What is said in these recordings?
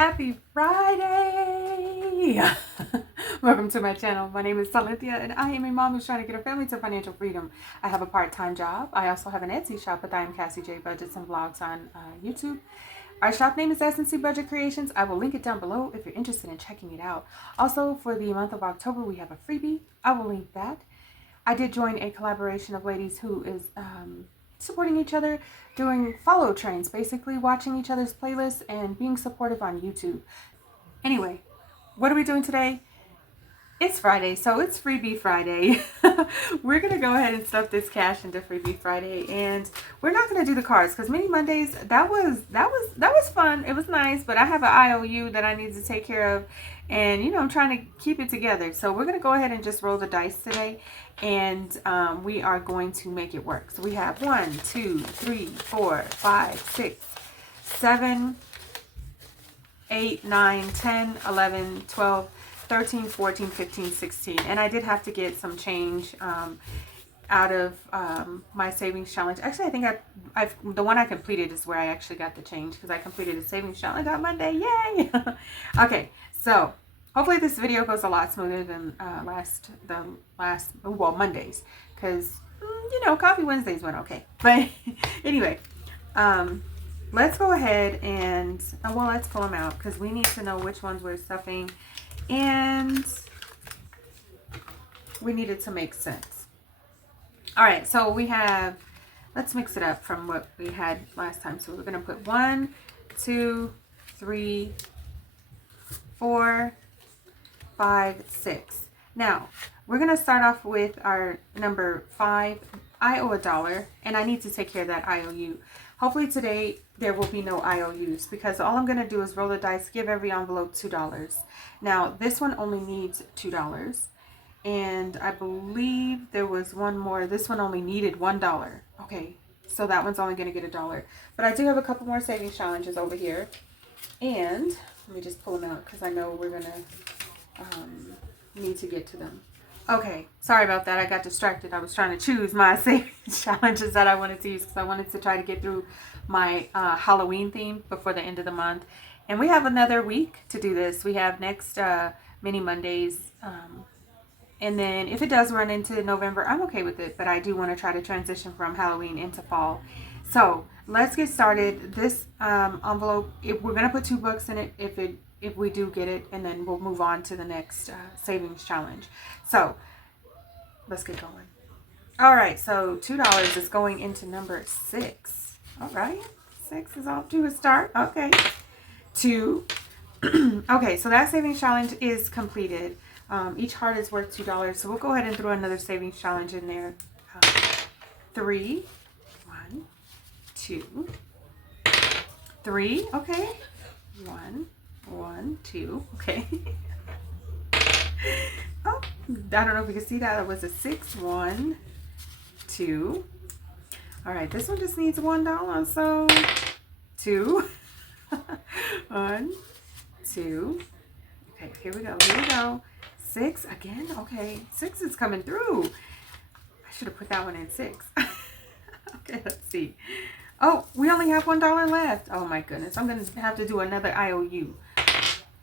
Happy Friday! Welcome to my channel. My name is Silynthia and I am a mom who's trying to get her family to financial freedom. I have a part-time job. I also have an Etsy shop with I am Cassie J Budgets and vlogs on YouTube. Our shop name is SilynthiaC Budget Creations. I will link it down below if you're interested in checking it out. Also, for the month of October, we have a freebie. I will link that. I did join a collaboration of ladies who is supporting each other, doing follow trains, basically watching each other's playlists and being supportive on YouTube. Anyway, what are we doing today? It's Friday, so it's Freebie Friday. We're gonna go ahead and stuff this cash into Freebie Friday, and we're not gonna do the cards because Mini Mondays that was fun. It was nice, but I have an IOU that I need to take care of, and you know I'm trying to keep it together. So we're gonna go ahead and just roll the dice today, and we are going to make it work. So we have 1, 2, 3, 4, 5, 6, 7, 8, 9, 10, 11, 12. 13, 14, 15, 16. And I did have to get some change out of my savings challenge. Actually, I think the one I completed is where I actually got the change because I completed a savings challenge on Monday. Yay! Okay, so hopefully this video goes a lot smoother than Mondays because, you know, Coffee Wednesdays went okay. But anyway, let's go ahead and, well, let's pull them out because we need to know which ones we're stuffing. And we need it to make sense. All right, so we have, let's mix it up from what we had last time. So we're going to put 1, 2, 3, 4, 5, 6. Now, we're going to start off with our number 5. I owe $1, and I need to take care of that IOU. Hopefully today there will be no IOUs because all I'm going to do is roll the dice, give every envelope $2. Now this one only needs $2, and I believe there was one more. This one only needed $1. Okay, so that one's only going to get $1. But I do have a couple more savings challenges over here, and let me just pull them out because I know we're going to need to get to them. Okay, sorry about that. I got distracted. I was trying to choose my savings challenges that I wanted to use because I wanted to try to get through my Halloween theme before the end of the month. And we have another week to do this. We have next Mini Mondays. And then if it does run into November, I'm okay with it. But I do want to try to transition from Halloween into fall. So let's get started. This envelope, we're going to put $2 in it if we do get it, and then we'll move on to the next savings challenge. So let's get going. All right, so $2 is going into number 6. All right, 6 is off to a start. Okay, 2. Okay, so that savings challenge is completed. Each heart is worth $2, so we'll go ahead and throw another savings challenge in there. 3, 1, 2, 3. Okay, 1, 2. Okay. Oh, I don't know if you can see that. It was a 6. 1, 2. All right, this one just needs $1, so 2. 1, 2. Okay, here we go. Here we go. 6 again. Okay, 6 is coming through. I should have put that one in 6. Okay, let's see. Oh, we only have $1 left. Oh my goodness, I'm gonna have to do another IOU.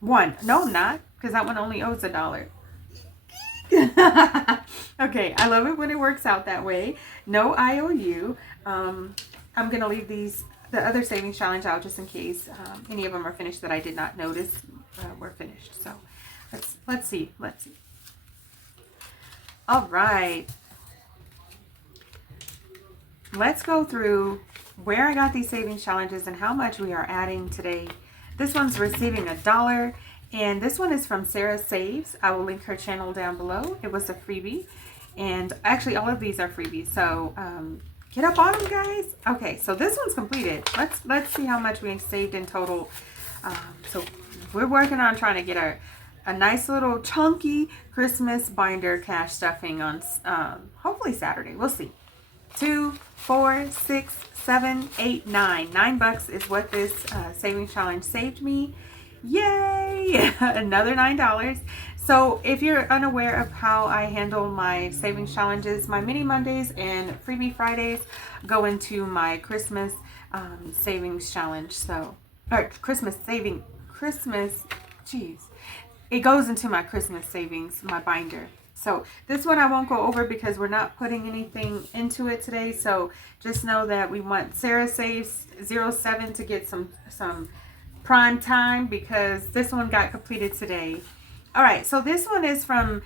1. No, I'm not, because that one only owes $1. Okay, I love it when it works out that way. No IOU. I'm gonna leave the other savings challenge out just in case any of them are finished that I did not notice were finished. So let's see. All right, let's go through where I got these savings challenges and how much we are adding today. This one's receiving $1, and this one is from Sarah Saves. I will link her channel down below. It was a freebie, and actually all of these are freebies, so get up on them, guys. Okay, so this one's completed. Let's see how much we saved in total. So we're working on trying to get a nice little chunky Christmas binder cash stuffing on hopefully Saturday. We'll see. 2, 4, 6, 7, 8, 9. $9 is what this savings challenge saved me. Yay! Another $9. So if you're unaware of how I handle my savings challenges, my Mini Mondays and Freebie Fridays go into my Christmas savings challenge. So, or Christmas Christmas, geez, it goes into my Christmas savings, my binder. So this one I won't go over because we're not putting anything into it today. So just know that we want Sarah Saves 07 to get some prime time because this one got completed today. All right, so this one is from,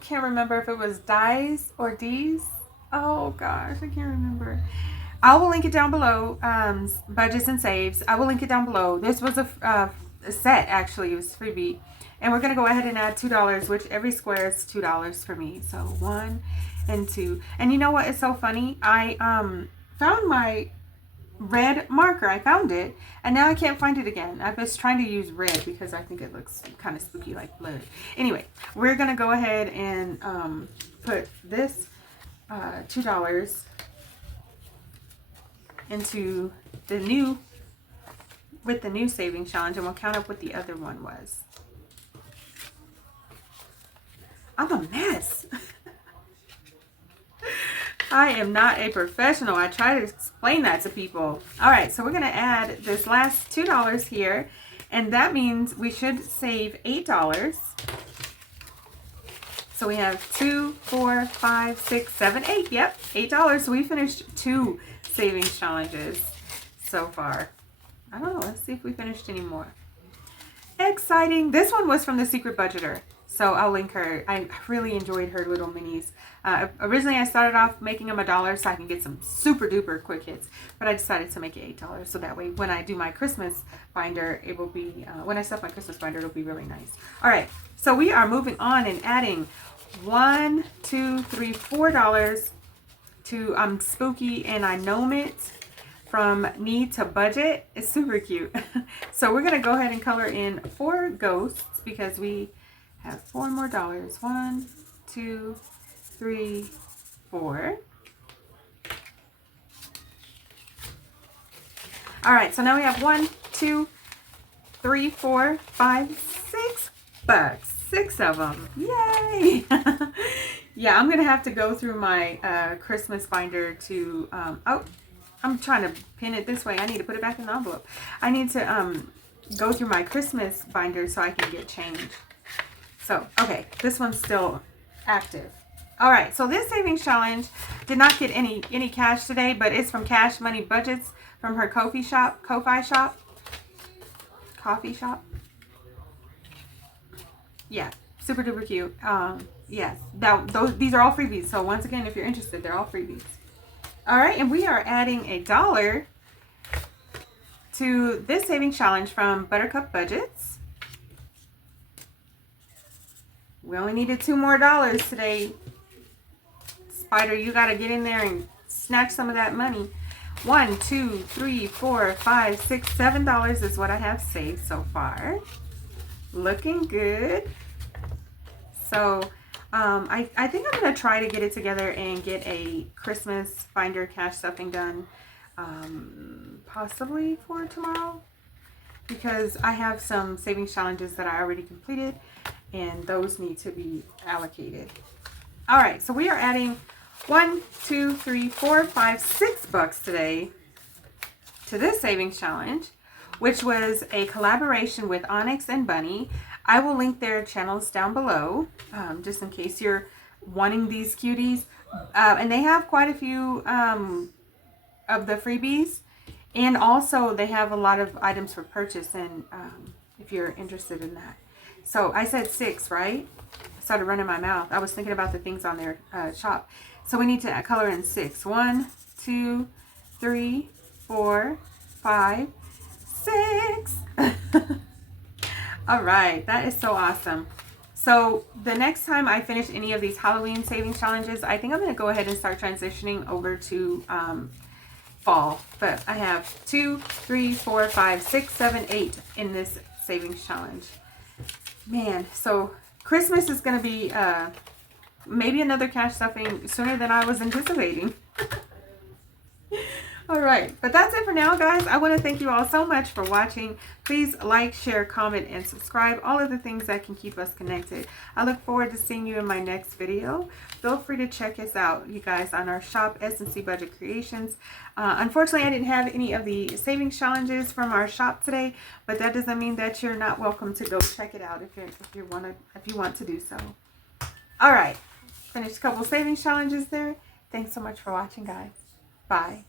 can't remember if it was Dies or D's. Oh gosh, I can't remember. I will link it down below. Budgets and Saves. I will link it down below. This was a set, actually. It was Freebie. And we're going to go ahead and add $2, which every square is $2 for me. So 1 and 2. And you know what is so funny? I found my red marker. I found it. And now I can't find it again. I was trying to use red because I think it looks kind of spooky like blood. Anyway, we're going to go ahead and put this $2 into the new, with the new savings challenge, and we'll count up what the other one was. I'm a mess. I am not a professional. I try to explain that to people. All right, so we're going to add this last $2 here, and that means we should save $8. So we have 2, 4, 5, 6, 7, 8. Yep, $8. So we finished 2 savings challenges so far. I don't know. Let's see if we finished any more. Exciting. This one was from the Secret Budgeter. So I'll link her. I really enjoyed her little minis. Originally, I started off making them $1 so I can get some super duper quick hits. But I decided to make it $8. So that way, when I do my Christmas binder, it will be, when I stuff my Christmas binder, it'll be really nice. All right. So we are moving on and adding $1, 2, 3, $4 to Spooky and I Gnome It from Need to Budget. It's super cute. So we're going to go ahead and color in 4 ghosts because we have 4 more dollars. 1, 2, 3, 4. All right, so now we have 1, 2, 3, 4, 5, 6 bucks. 6 of them. Yay! Yeah, I'm going to have to go through my Christmas binder to, oh, I'm trying to pin it this way. I need to put it back in the envelope. I need to go through my Christmas binder so I can get change. So, okay, this one's still active. All right, so this savings challenge did not get any cash today, but it's from Cash Money Budgets from her Ko-fi shop. Yeah, super duper cute. Yes, these are all freebies. So once again, if you're interested, they're all freebies. All right, and we are adding $1 to this savings challenge from Buttercup Budgets. We only needed 2 more dollars today. Spider, you got to get in there and snatch some of that money. 1, 2, 3, 4, 5, 6, $7 is what I have saved so far. Looking good. So I think I'm going to try to get it together and get a Christmas binder cash stuffing done possibly for tomorrow, because I have some savings challenges that I already completed and those need to be allocated. All right, so we are adding 1, 2, 3, 4, 5, 6 bucks today to this savings challenge, which was a collaboration with Onyx and Bunny. I will link their channels down below, just in case you're wanting these cuties. And they have quite a few of the freebies. And also they have a lot of items for purchase, and if you're interested in that. So I said 6, right? I started running my mouth. I was thinking about the things on their shop. So we need to color in 6. 1, 2, 3, 4, 5, 6. All right, that is so awesome. So the next time I finish any of these Halloween savings challenges, I think I'm going to go ahead and start transitioning over to fall. But I have 2, 3, 4, 5, 6, 7, 8 in this savings challenge. Man, so Christmas is going to be maybe another cash stuffing sooner than I was anticipating. All right, but that's it for now, guys. I want to thank you all so much for watching. Please like, share, comment, and subscribe. All of the things that can keep us connected. I look forward to seeing you in my next video. Feel free to check us out, you guys, on our shop, S&C Budget Creations. Unfortunately, I didn't have any of the savings challenges from our shop today, but that doesn't mean that you're not welcome to go check it out if you want to do so. All right, finished a couple savings challenges there. Thanks so much for watching, guys. Bye.